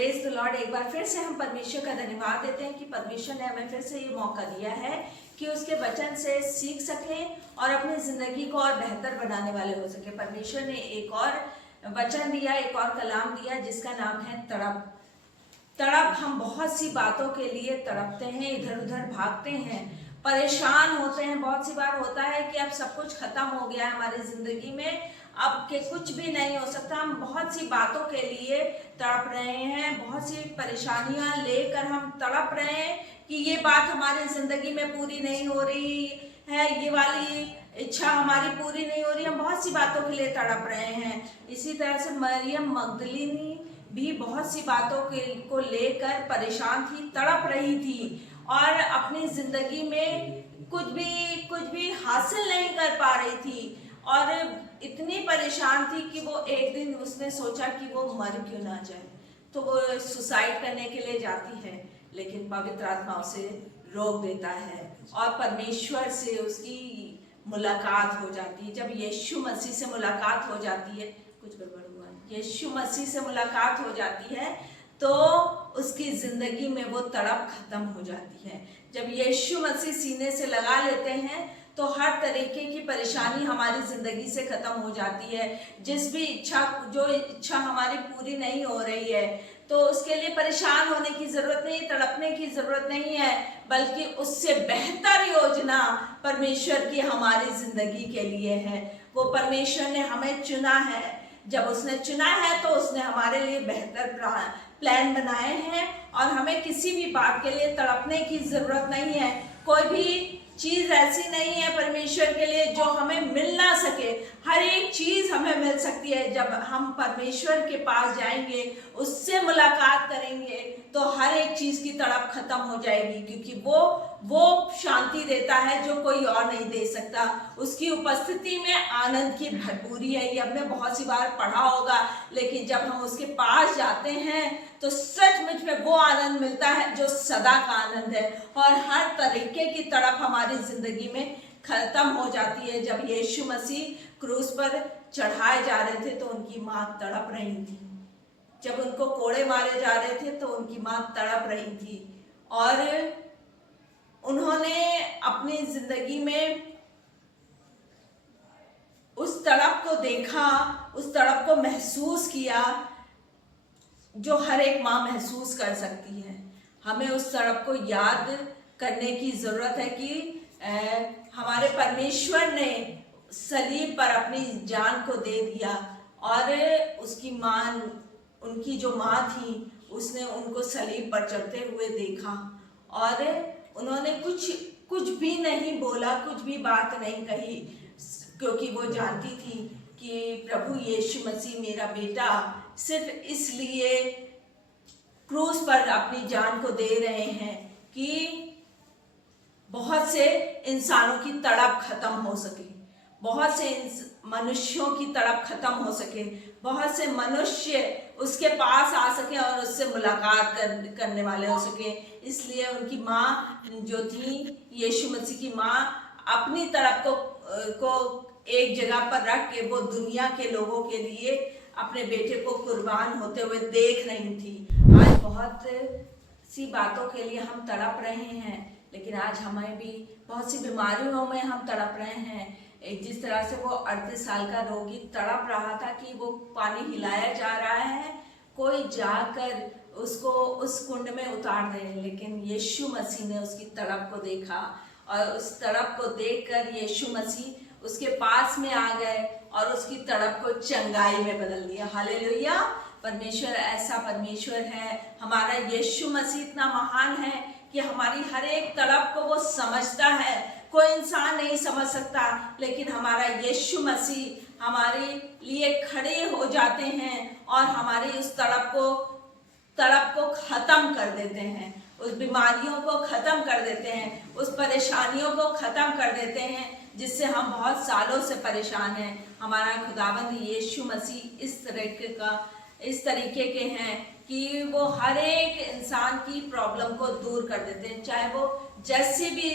Praise the Lord. एक बार फिर से हम परमेश्वर का धन्यवाद देते हैं कि परमेश्वर ने हमें फिर से ये मौका दिया है कि उसके वचन से सीख सकें और अपनी जिंदगी को और बेहतर बनाने वाले हो सके। परमेश्वर ने एक और वचन दिया, एक और कलाम दिया जिसका नाम है तड़प। तड़प, हम बहुत सी बातों के लिए तड़पते हैं, इधर उधर भागते हैं, परेशान होते हैं। बहुत सी बार होता है कि अब सब कुछ खत्म हो गया है हमारी जिंदगी में, अब के कुछ भी नहीं हो सकता। हम बहुत सी बातों के लिए तड़प रहे हैं, बहुत सी परेशानियां लेकर हम तड़प रहे हैं कि ये बात हमारी जिंदगी में पूरी नहीं हो रही है, ये वाली इच्छा हमारी पूरी नहीं हो रही। हम बहुत सी बातों के लिए तड़प रहे हैं। इसी तरह से मरियम मगदलीनी भी बहुत सी बातों को लेकर परेशान थी, तड़प रही थी और अपनी जिंदगी में कुछ भी हासिल नहीं कर पा रही थी और इतनी परेशान थी कि वो एक दिन उसने सोचा कि वो मर क्यों ना जाए, तो वो सुसाइड करने के लिए जाती है, लेकिन पवित्र आत्मा उसे रोक देता है और परमेश्वर से उसकी मुलाकात हो जाती है। जब यीशु मसीह से मुलाकात हो जाती है, कुछ गड़बड़ हुआ है, यीशु मसीह से मुलाकात हो जाती है तो उसकी जिंदगी में वो तड़प खत्म हो जाती है। जब यीशु मसीह सीने से लगा लेते हैं तो हर तरीके की परेशानी हमारी जिंदगी से खत्म हो जाती है। जो इच्छा हमारी पूरी नहीं हो रही है तो उसके लिए परेशान होने की जरूरत नहीं, तड़पने की जरूरत नहीं है, बल्कि उससे बेहतर योजना परमेश्वर की हमारी जिंदगी के लिए है। वो परमेश्वर ने हमें चुना है, जब उसने चुना है तो उसने हमारे लिए बेहतर प्लान बनाए हैं और हमें किसी भी बात के लिए तड़पने की जरूरत नहीं है। कोई भी चीज ऐसी नहीं है परमेश्वर के लिए जो हमें मिल ना सके। हर एक चीज हमें मिल सकती है जब हम परमेश्वर के पास जाएंगे, उससे मुलाकात करेंगे तो हर एक चीज की तड़प खत्म हो जाएगी, क्योंकि वो शांति देता है जो कोई और नहीं दे सकता। उसकी उपस्थिति में आनंद की भरपूरी है, ये हमने बहुत सी बार पढ़ा होगा, लेकिन जब हम उसके पास जाते हैं तो सचमुच में वो आनंद मिलता है जो सदा का आनंद है और हर तरीके की तड़प हमारी जिंदगी में खत्म हो जाती है। जब यीशु मसीह क्रूस पर चढ़ाए जा रहे थे तो उनकी मां तड़प रही थी, जब उनको कोड़े मारे जा रहे थे तो उनकी मां तड़प रही थी और उन्होंने अपनी जिंदगी में उस तड़प को देखा, उस तड़प को महसूस किया जो हर एक मां महसूस कर सकती है। हमें उस तड़प को याद करने की जरूरत है कि हमारे परमेश्वर ने सलीब पर अपनी जान को दे दिया और उसकी मां, उनकी जो मां थी, उसने उनको सलीब पर चढ़ते हुए देखा और उन्होंने कुछ भी नहीं बोला, कुछ भी बात नहीं कही, क्योंकि वो जानती थी कि प्रभु यीशु मसीह मेरा बेटा सिर्फ इसलिए क्रूस पर अपनी जान को दे रहे हैं कि बहुत से इंसानों की तड़प खत्म हो सके, बहुत से मनुष्यों की तड़प खत्म हो सके, बहुत से मनुष्य उसके पास आ सके और उससे मुलाकात करने वाले हो सके। इसलिए उनकी माँ जो थी, यीशु मसीह की माँ, अपनी तड़प को एक जगह पर रख के वो दुनिया के लोगों के लिए अपने बेटे को कुर्बान होते हुए देख रही थी। आज बहुत सी बातों के लिए हम तड़प रहे हैं, लेकिन आज हमें भी बहुत सी बीमारियों में हम तड़प रहे हैं। एक जिस तरह से वो 38 साल का रोगी तड़प रहा था कि वो पानी हिलाया जा रहा है, कोई जाकर उसको उस कुंड में उतार दे, लेकिन यीशु मसीह ने उसकी तड़प को देखा और उस तड़प को देखकर यीशु मसीह उसके पास में आ गए और उसकी तड़प को चंगाई में बदल दिया। हालेलुया। परमेश्वर ऐसा परमेश्वर है, हमारा यीशु मसीह इतना महान है कि हमारी हर एक तड़प को वो समझता है। कोई इंसान नहीं समझ सकता, लेकिन हमारा यीशु मसीह हमारे लिए खड़े हो जाते हैं और हमारी उस तड़प को खत्म कर देते हैं, उस बीमारियों को खत्म कर देते हैं, उस परेशानियों को खत्म कर देते हैं जिससे हम बहुत सालों से परेशान हैं। हमारा खुदावंद यीशु मसीह इस तरीके के हैं कि वो हर एक इंसान की प्रॉब्लम को दूर कर देते हैं, चाहे वो जैसी भी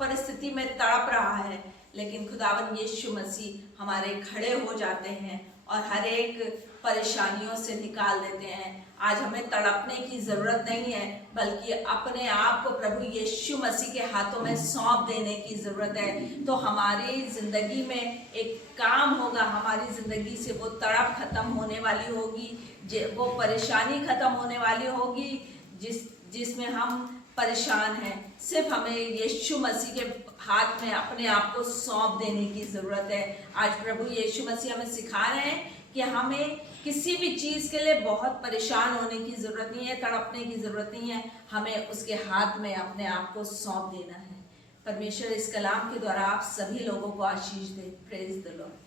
परिस्थिति में तड़प रहा है, लेकिन खुदावंद यीशु मसीह हमारे खड़े हो जाते हैं और हर एक परेशानियों से निकाल देते हैं। आज हमें तड़पने की जरूरत नहीं है, बल्कि अपने आप को प्रभु यीशु मसीह के हाथों में सौंप देने की जरूरत है। तो हमारी जिंदगी में एक काम होगा, हमारी जिंदगी से वो तड़प खत्म होने वाली होगी, वो परेशानी खत्म होने वाली होगी जिसमें हम परेशान हैं। सिर्फ हमें यीशु मसीह के हाथ में अपने आप को सौंप देने की जरूरत है। आज प्रभु यीशु मसीह हमें सिखा रहे हैं कि हमें किसी भी चीज के लिए बहुत परेशान होने की जरूरत नहीं है, तड़पने की जरूरत नहीं है। हमें उसके हाथ में अपने आप को सौंप देना है। परमेश्वर इस कलाम के द्वारा आप सभी लोगों को आशीष दे। Praise the Lord.